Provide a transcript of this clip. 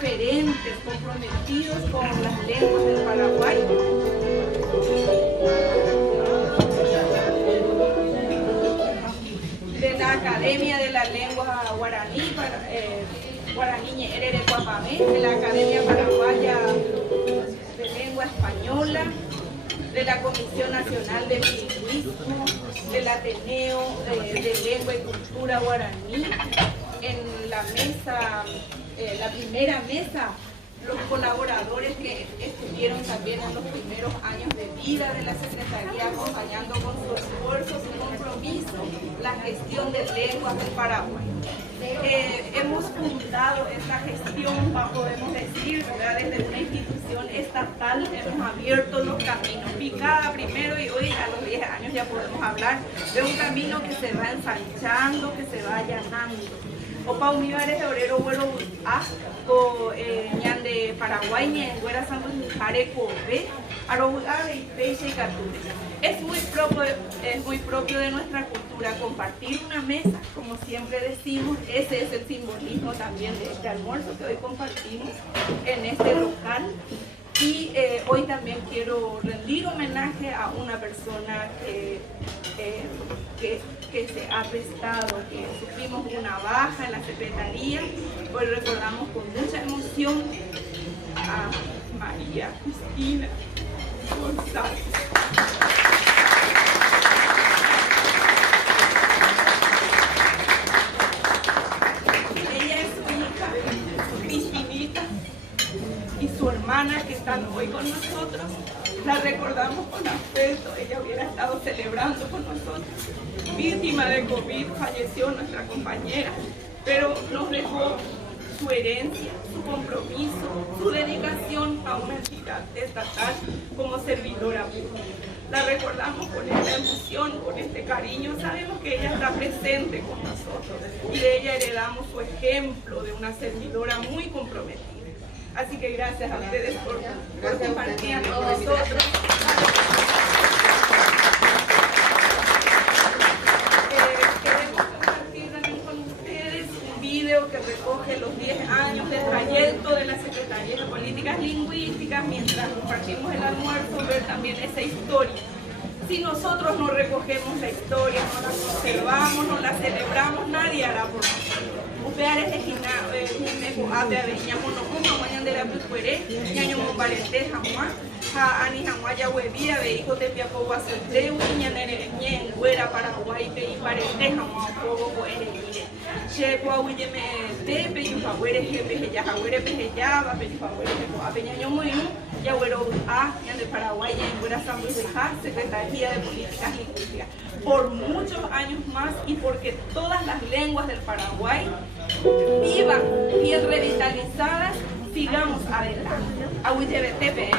referentes comprometidos con las lenguas del Paraguay. De la Academia de la Lengua Guaraní, Guaraní Ñerere Cuapamé, de la Academia Paraguaya de Lengua Española, de la Comisión Nacional de Bilingüismo, del Ateneo de Lengua y Cultura Guaraní. En la mesa, la primera mesa, los colaboradores que estuvieron también en los primeros años de vida de la Secretaría, acompañando con su esfuerzo, su compromiso, la gestión de lenguas del Paraguay. Hemos fundado esta gestión, podemos decir, ¿verdad? Desde una institución estatal hemos abierto los caminos. Picada primero y hoy a los 10 años ya podemos hablar de un camino que se va ensanchando, que se va allanando. Opa Univares de Orero Güero Asco, ñan de Paraguay, ñan Güera Santos Mijare Kobe, Arogare y Peixe y Cature. Es muy propio de nuestra cultura compartir una mesa, como siempre decimos. Ese es el simbolismo también de este almuerzo que hoy compartimos en este local. Y hoy también quiero rendir homenaje a una persona que se ha prestado, que sufrimos una baja en la Secretaría. Hoy recordamos con mucha emoción a María Cristina González. Ella es su hija, su Cristinita, y su hermana que están hoy con nosotros. La recordamos con afecto. Ella hubiera estado celebrando con nosotros. Víctima de COVID, falleció nuestra compañera, pero nos dejó su herencia, su compromiso, su dedicación a una entidad estatal como servidora pública. La recordamos con esta emoción, con este cariño. Sabemos que ella está presente con nosotros y de ella heredamos su ejemplo de una servidora muy comprometida. Así que gracias a ustedes por compartir con nosotros. Queremos compartir también con ustedes un video que recoge los 10 años del trayecto de la Secretaría de Políticas Lingüísticas. Mientras compartimos el almuerzo, ver también esa historia. Si nosotros no recogemos la historia, no la conservamos, no la celebramos, nadie hará por nosotros. Upeares de Gina, Ave Aveñamo, no como mañana de la Pueré, Ñaño Moparete, Jamás, Ani Jamaya Huevía, Veijo de Piapo Guasoteu, Ñanere, Ñen, Güera, Paraguay, Pei, Parete, Jamás, Pogo, Coerere, Checo, Ahuilleme, Tepe, Yujahuere, Jepe, Yajahuere, Pejeyaba, Pejujahuere, Apeñaño Moyú, Yagüero A, Ñan de Paraguay, Ñan Güera San Luis de Ja, Secretaría de Políticas Lingüísticas. Por muchos años más y porque todas las lenguas del Paraguay vivan bien revitalizadas, sigamos adelante. Ahuilleme, Tepe,